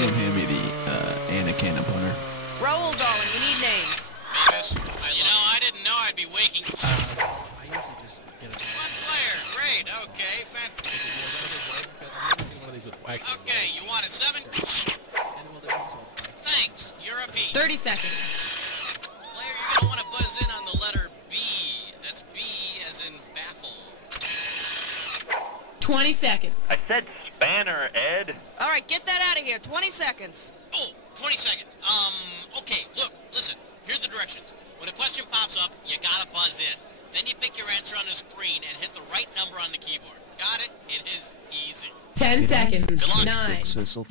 Someone hand me the Anna Cannon punter. Raoul, darling, we need names. Mavis, I didn't know I'd be waking. I usually just get a... One player, great, okay, Okay, you wanted 7? Thanks, you're a piece. 30 seconds. Player, you're gonna want to buzz in on the letter B. That's B as in baffle. 20 seconds. I said spanner, Ed. All right, get that out of here. 20 seconds. Oh, 20 seconds. Okay, look, listen, here's the directions. When a question pops up, you gotta buzz in. Then you pick your answer on the screen and hit the right number on the keyboard. Got it? It is easy. 10 seconds. Good luck. 9.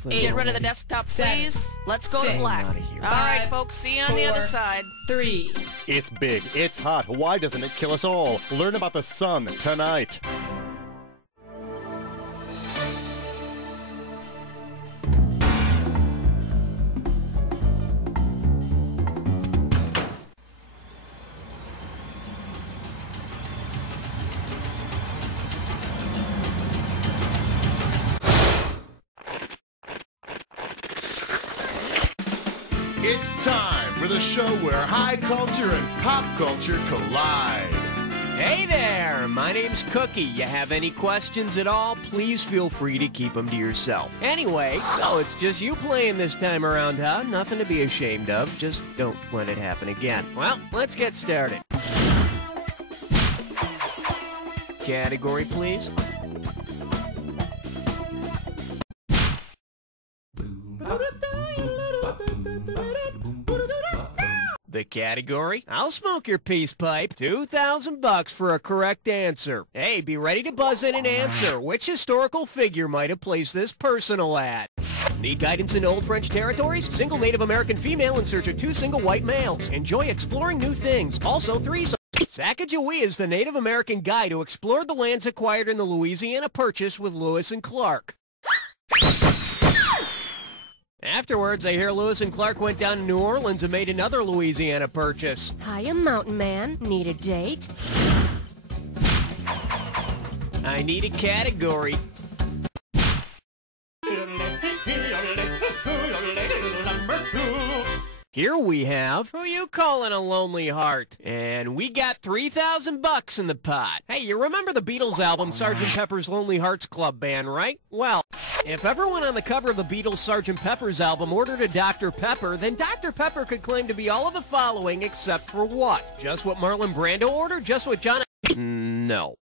Get rid of the desktop, please. Let's go to black. All right, folks, see you on the other side. 3. It's big, it's hot, why doesn't it kill us all? Learn about the sun tonight. It's time for the show where high culture and pop culture collide. Hey there, my name's Cookie. You have any questions at all, please feel free to keep them to yourself. Anyway, so it's just you playing this time around, huh? Nothing to be ashamed of, just don't let it happen again. Well, let's get started. Category, please. The category? I'll smoke your peace pipe. $2,000 for a correct answer. Hey, be ready to buzz in an answer. Which historical figure might have placed this personal ad? Need guidance in old French territories? Single Native American female in search of 2 single white males. Enjoy exploring new things. Also threesome. Sacagawea is the Native American guide who explored the lands acquired in the Louisiana Purchase with Lewis and Clark. Afterwards, I hear Lewis and Clark went down to New Orleans and made another Louisiana Purchase. Hiya, mountain man. Need a date? I need a category. Here we have Who You Calling a Lonely Heart? And we got $3,000 in the pot. Hey, you remember the Beatles album Sgt. Pepper's Lonely Hearts Club Band, right? Well, if everyone on the cover of the Beatles' Sgt. Pepper's album ordered a Dr. Pepper, then Dr. Pepper could claim to be all of the following except for what? Just what Marlon Brando ordered? Just what John... No.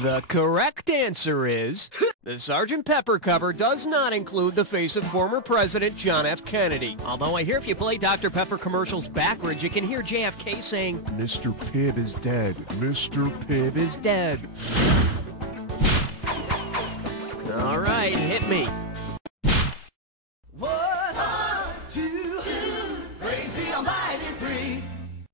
The correct answer is, the Sgt. Pepper cover does not include the face of former President John F. Kennedy. Although I hear if you play Dr. Pepper commercials backwards, you can hear JFK saying, Mr. Pibb is dead. Mr. Pibb is dead. All right, hit me. 1, 2, praise the Almighty 3.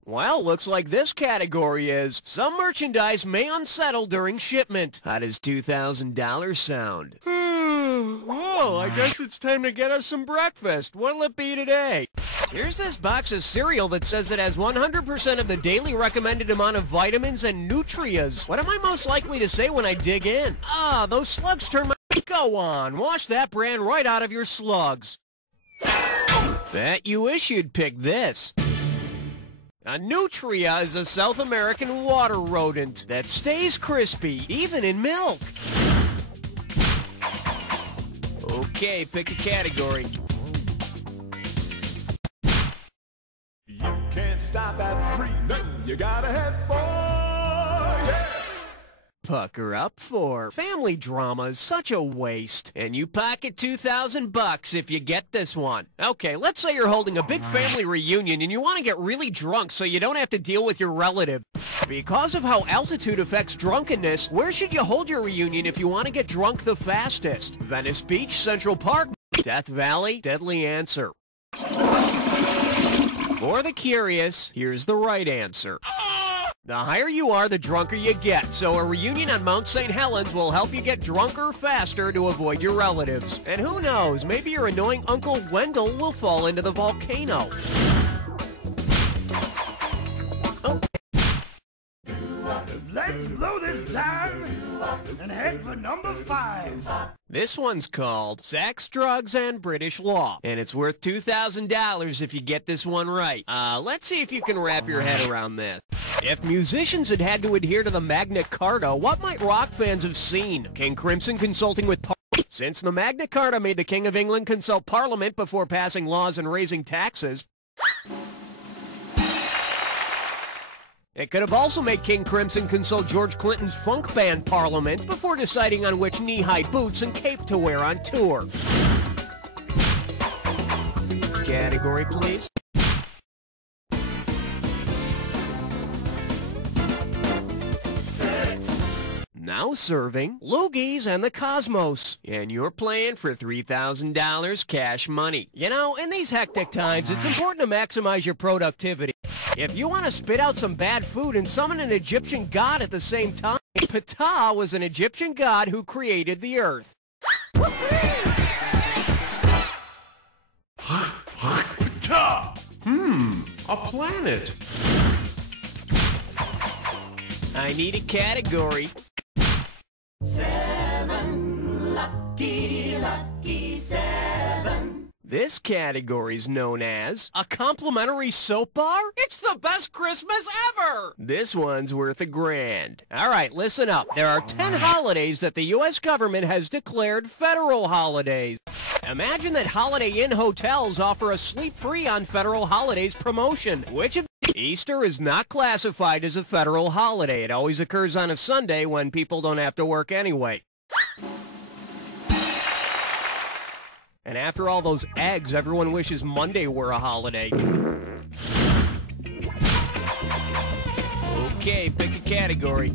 Well, looks like this category is, some merchandise may unsettle during shipment. How does $2,000 sound? Well, I guess it's time to get us some breakfast. What'll it be today? Here's this box of cereal that says it has 100% of the daily recommended amount of vitamins and nutrients. What am I most likely to say when I dig in? Ah, those slugs turn my... Go on, wash that brand right out of your slugs. Bet you wish you'd pick this. A nutria is a South American water rodent that stays crispy, even in milk. Okay, pick a category. You can't stop at 3, no, you gotta have 4, yeah! Pucker up for family drama is such a waste, and you pocket $2,000 if you get this one. Okay, let's say you're holding a big family reunion and you want to get really drunk so you don't have to deal with your relative. Because of how altitude affects drunkenness, where should you hold your reunion if you want to get drunk the fastest? Venice Beach, Central Park, Death Valley? Deadly answer. For the curious, here's the right answer. The higher you are, the drunker you get, so a reunion on Mount St. Helens will help you get drunker faster to avoid your relatives. And who knows, maybe your annoying Uncle Wendell will fall into the volcano. Oh. Let's blow this time and head for number 5. This one's called Sex, Drugs, and British Law, and it's worth $2,000 if you get this one right. Let's see if you can wrap your head around this. If musicians had to adhere to the Magna Carta, what might rock fans have seen? King Crimson consulting with Parliament. Since the Magna Carta made the King of England consult Parliament before passing laws and raising taxes, it could have also made King Crimson consult George Clinton's funk band Parliament before deciding on which knee-high boots and cape to wear on tour. Category, please. Now serving Loogies and the Cosmos. And you're playing for $3,000 cash money. You know, in these hectic times, it's important to maximize your productivity. If you want to spit out some bad food and summon an Egyptian god at the same time, Ptah was an Egyptian god who created the earth. Ptah! A planet. I need a category. 7, lucky, lucky 7. This category's known as a complimentary soap bar? It's the best Christmas ever! This one's worth $1,000. All right, listen up. There are 10 holidays that the U.S. government has declared federal holidays. Imagine that Holiday Inn hotels offer a sleep-free on federal holidays promotion. Which of Easter is not classified as a federal holiday. It always occurs on a Sunday when people don't have to work anyway. And after all those eggs, everyone wishes Monday were a holiday. Okay, pick a category.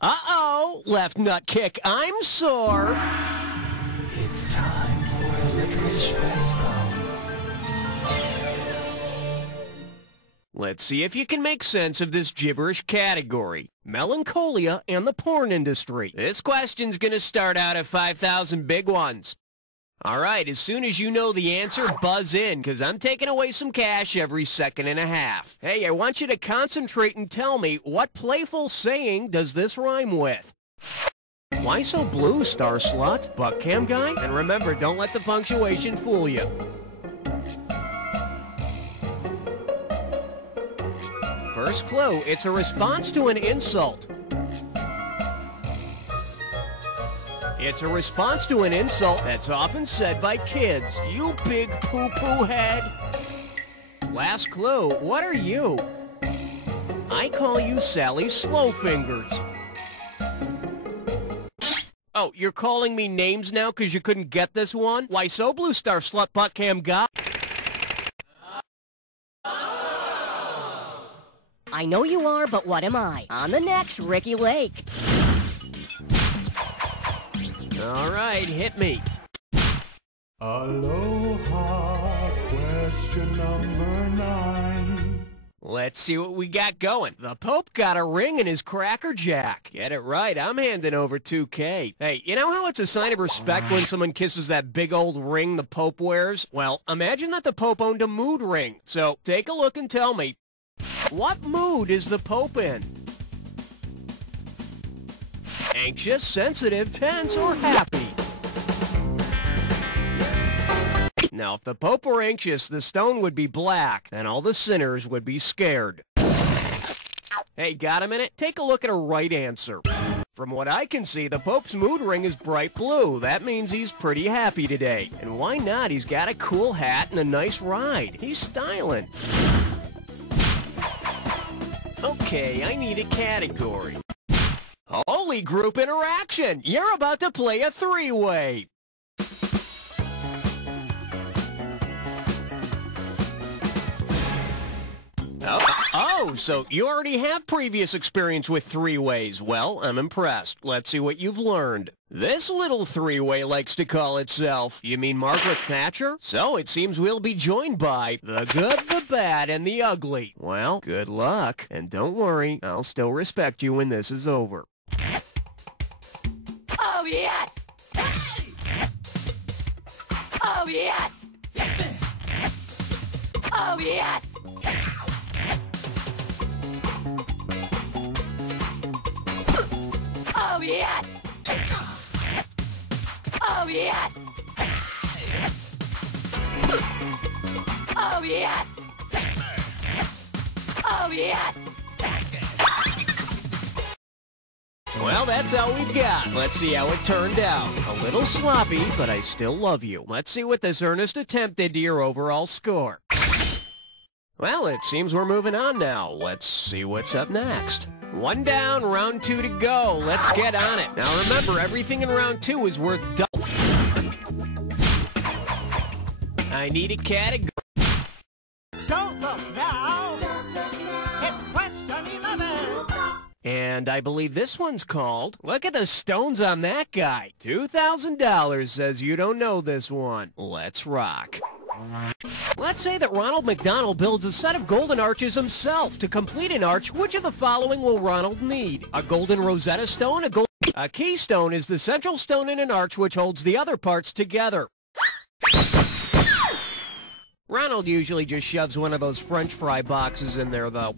Uh-oh, left nut kick, I'm sore. It's time for a licorice resto. Let's see if you can make sense of this gibberish category. Melancholia and the porn industry. This question's gonna start out at 5,000 big ones. All right, as soon as you know the answer, buzz in, because I'm taking away some cash every second and a half. Hey, I want you to concentrate and tell me, what playful saying does this rhyme with? Why so blue, star slut? Buck cam guy? And remember, don't let the punctuation fool you. First clue, it's a response to an insult. It's a response to an insult that's often said by kids. You big poo-poo head. Last clue, what are you? I call you Sally Slowfingers. Oh, you're calling me names now because you couldn't get this one? Why so, blue star slut butt cam guy? I know you are, but what am I? On the next Ricky Lake. All right, hit me. Aloha, question number 9. Let's see what we got going. The Pope got a ring in his Cracker Jack. Get it right, I'm handing over $2K. Hey, you know how it's a sign of respect when someone kisses that big old ring the Pope wears? Well, imagine that the Pope owned a mood ring. So, take a look and tell me, what mood is the Pope in? Anxious, sensitive, tense, or happy? Now, if the Pope were anxious, the stone would be black, and all the sinners would be scared. Hey, got a minute? Take a look at a right answer. From what I can see, the Pope's mood ring is bright blue. That means he's pretty happy today. And why not? He's got a cool hat and a nice ride. He's styling. Okay, I need a category. Holy group interaction! You're about to play a three-way. Oh, so you already have previous experience with three-ways. Well, I'm impressed. Let's see what you've learned. This little three-way likes to call itself, you mean Margaret Thatcher? So it seems we'll be joined by the good, the bad, and the ugly. Well, good luck. And don't worry, I'll still respect you when this is over. Oh, yes! Oh, yes! Oh, yes! Oh, yes! yes! Oh, yes! Oh, yes! Well, that's all we've got. Let's see how it turned out. A little sloppy, but I still love you. Let's see what this earnest attempt did to your overall score. Well, it seems we're moving on now. Let's see what's up next. One down, round 2 to go. Let's get on it. Now remember, everything in round 2 is worth double. I need a category. Don't look now. It's question 11. And I believe this one's called, look at the stones on that guy. $2,000 says you don't know this one. Let's rock. Let's say that Ronald McDonald builds a set of golden arches himself. To complete an arch, which of the following will Ronald need? A golden Rosetta Stone? A keystone is the central stone in an arch which holds the other parts together. Ronald usually just shoves one of those French fry boxes in there, though.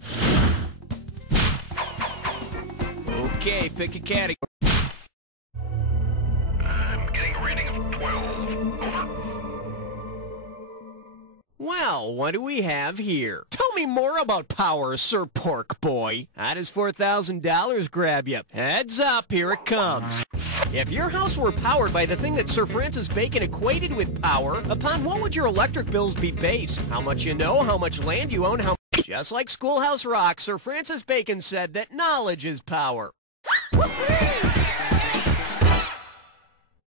Okay, pick a category. I'm getting a reading of 12. Over. Well, what do we have here? Tell me more about power, Sir Pork Boy. How does $4,000 grab you? Heads up, here it comes. If your house were powered by the thing that Sir Francis Bacon equated with power, upon what would your electric bills be based? How much you know, how much land you own, how... Just like Schoolhouse Rock, Sir Francis Bacon said that knowledge is power.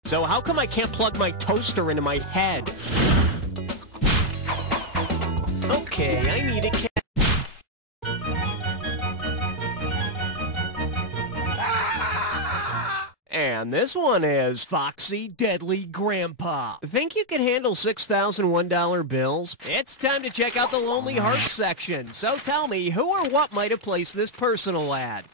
So how come I can't plug my toaster into my head? Okay, I need a cat. And this one is Foxy Deadly Grandpa. Think you can handle $6,001 bills? It's time to check out the Lonely Hearts section. So tell me, who or what might have placed this personal ad?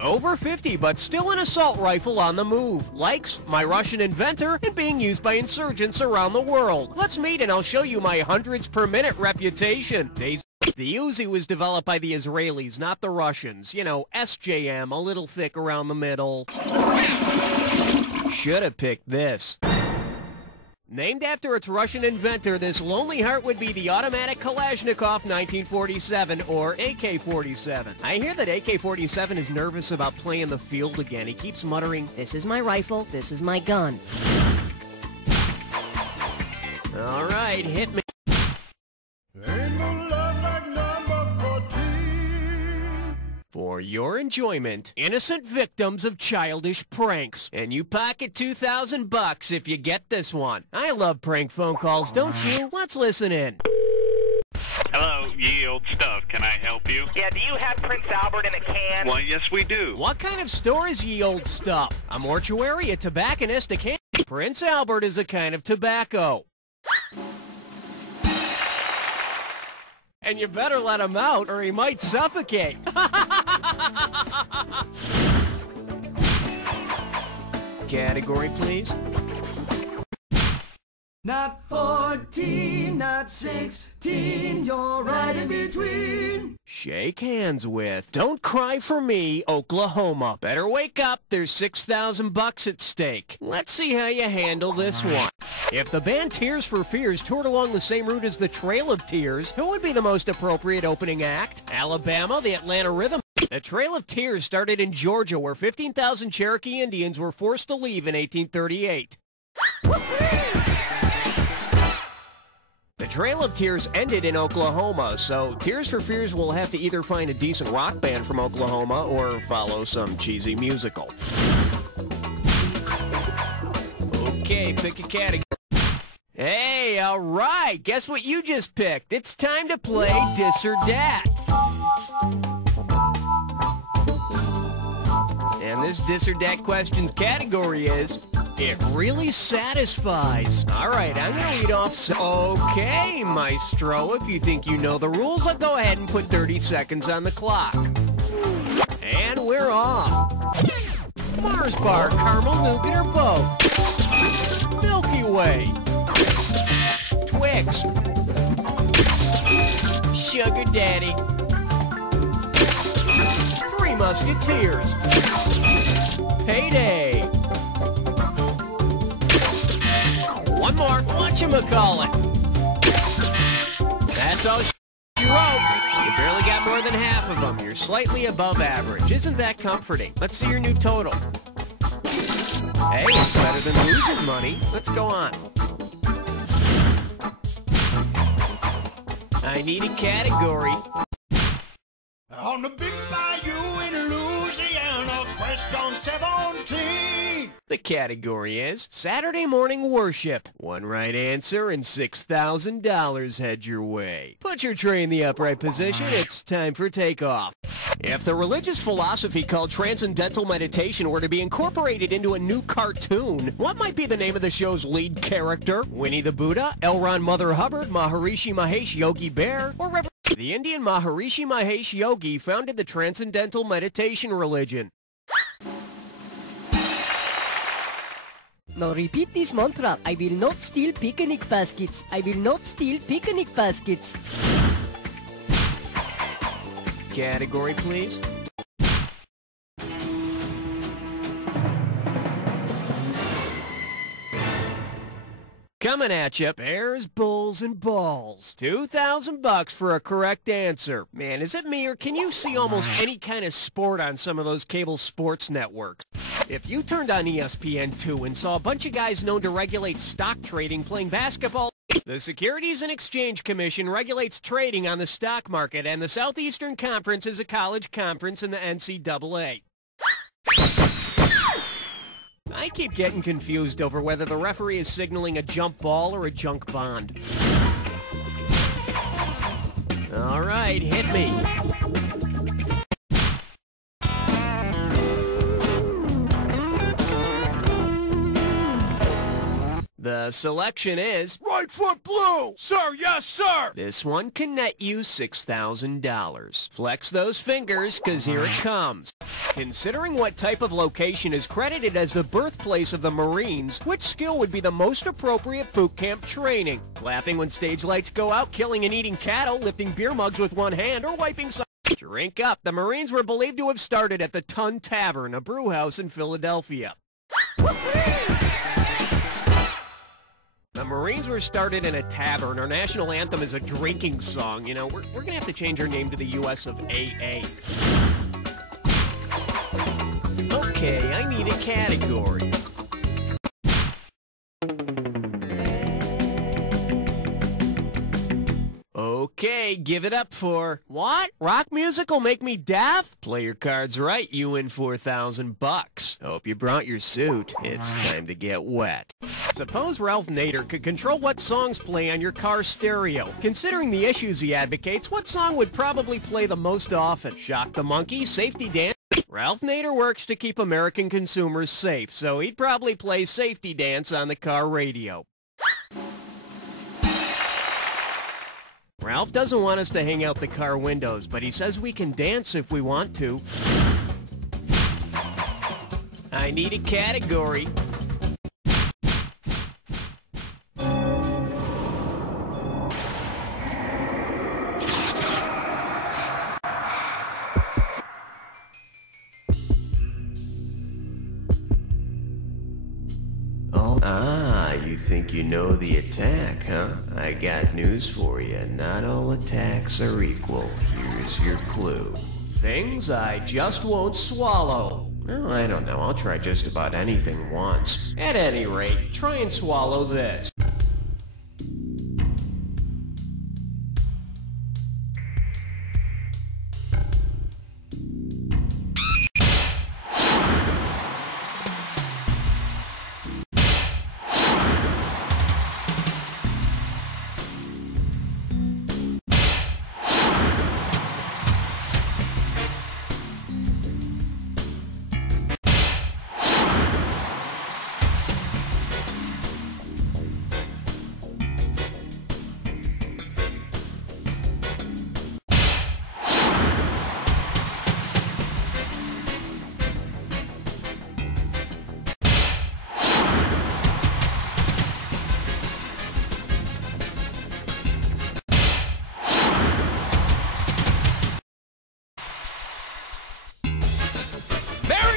Over 50, but still an assault rifle on the move. Likes my Russian inventor and being used by insurgents around the world. Let's meet and I'll show you my hundreds per minute reputation. The Uzi was developed by the Israelis, not the Russians. You know, SJM, a little thick around the middle. Should have picked this. Named after its Russian inventor, this Lonely Heart would be the automatic Kalashnikov 1947, or AK-47. I hear that AK-47 is nervous about playing the field again. He keeps muttering, "This is my rifle, this is my gun." All right, hit me. Ain't no love like number 14. For your enjoyment, innocent victims of childish pranks. And you pocket $2,000 if you get this one. I love prank phone calls, don't you? Let's listen in. Hello, ye old stuff. Can I help you? Yeah, do you have Prince Albert in a can? Why, yes, we do. What kind of store is ye old stuff? A mortuary, a tobacconist, a can... Prince Albert is a kind of tobacco. And you better let him out or he might suffocate. Category, please. Not 14, not 16, you're right in between. Shake hands with. Don't cry for me, Oklahoma. Better wake up, there's $6,000 at stake. Let's see how you handle this one. If the band Tears for Fears toured along the same route as the Trail of Tears, who would be the most appropriate opening act? Alabama, the Atlanta Rhythm. The Trail of Tears started in Georgia, where 15,000 Cherokee Indians were forced to leave in 1838. The Trail of Tears ended in Oklahoma, so Tears for Fears will have to either find a decent rock band from Oklahoma or follow some cheesy musical. Okay, pick a category. Hey, all right, guess what you just picked? It's time to play Dis or Dat. And this Dis or Dat questions category is, it really satisfies. All right, I'm going to lead off. Okay, Maestro, if you think you know the rules, I'll go ahead and put 30 seconds on the clock. And we're off. Mars bar, caramel, nougat, or both? Milky Way. Twix. Sugar Daddy. Three Musketeers. Payday. One more. Whatchamacallit? That's all you wrote. You barely got more than half of them. You're slightly above average. Isn't that comforting? Let's see your new total. Hey, it's better than losing money. Let's go on. I need a category. On the big bayou in Louisiana, question 17. The category is Saturday morning worship. One right answer and $6,000 head your way. Put your tray in the upright position. It's time for takeoff. If the religious philosophy called transcendental meditation were to be incorporated into a new cartoon, what might be the name of the show's lead character? Winnie the Buddha, L. Ron Mother Hubbard, Maharishi Mahesh Yogi Bear, or Reverend... The Indian Maharishi Mahesh Yogi founded the transcendental meditation religion. Now repeat this mantra. I will not steal picnic baskets. I will not steal picnic baskets. Category, please. Coming at you, bears, bulls, and balls. $2,000 for a correct answer. Man, is it me, or can you see almost any kind of sport on some of those cable sports networks? If you turned on ESPN2 and saw a bunch of guys known to regulate stock trading playing basketball, the Securities and Exchange Commission regulates trading on the stock market, and the Southeastern Conference is a college conference in the NCAA. I keep getting confused over whether the referee is signaling a jump ball or a junk bond. All right, hit me. The selection is... Right foot blue! Sir, yes, sir! This one can net you $6,000. Flex those fingers, because here it comes. Considering what type of location is credited as the birthplace of the Marines, which skill would be the most appropriate boot camp training? Clapping when stage lights go out, killing and eating cattle, lifting beer mugs with one hand, or wiping some... Drink up. The Marines were believed to have started at the Tun Tavern, a brew house in Philadelphia. The Marines were started in a tavern. Our national anthem is a drinking song. You know, we're going to have to change our name to the U.S. of AA. Okay, I need a category. Okay, give it up for... What? Rock music will make me deaf? Play your cards right, you win $4,000. Hope you brought your suit. It's time to get wet. Suppose Ralph Nader could control what songs play on your car stereo. Considering the issues he advocates, what song would probably play the most often? Shock the Monkey, Safety Dance? Ralph Nader works to keep American consumers safe, so he'd probably play Safety Dance on the car radio. Ralph doesn't want us to hang out the car windows, but he says we can dance if we want to. I need a category. You think you know the attack, huh? I got news for you. Not all attacks are equal. Here's your clue. Things I just won't swallow. Well, I don't know. I'll try just about anything once. At any rate, try and swallow this.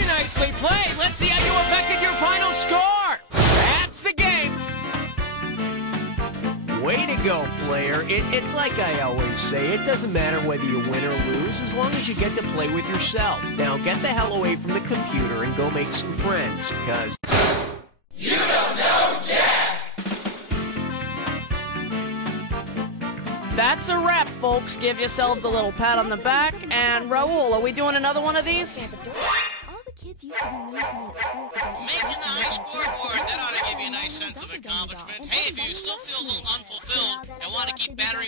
Nicely played. Let's see how you affected your final score. That's the game. Way to go, player. It's like I always say, it doesn't matter whether you win or lose as long as you get to play with yourself. Now get the hell away from the computer and go make some friends, because... You don't know Jack! That's a wrap, folks. Give yourselves a little pat on the back. And Raul, are we doing another one of these? Making the high scoreboard, that ought to give you a nice sense of accomplishment. Hey, if you still feel a little unfulfilled and want to keep battering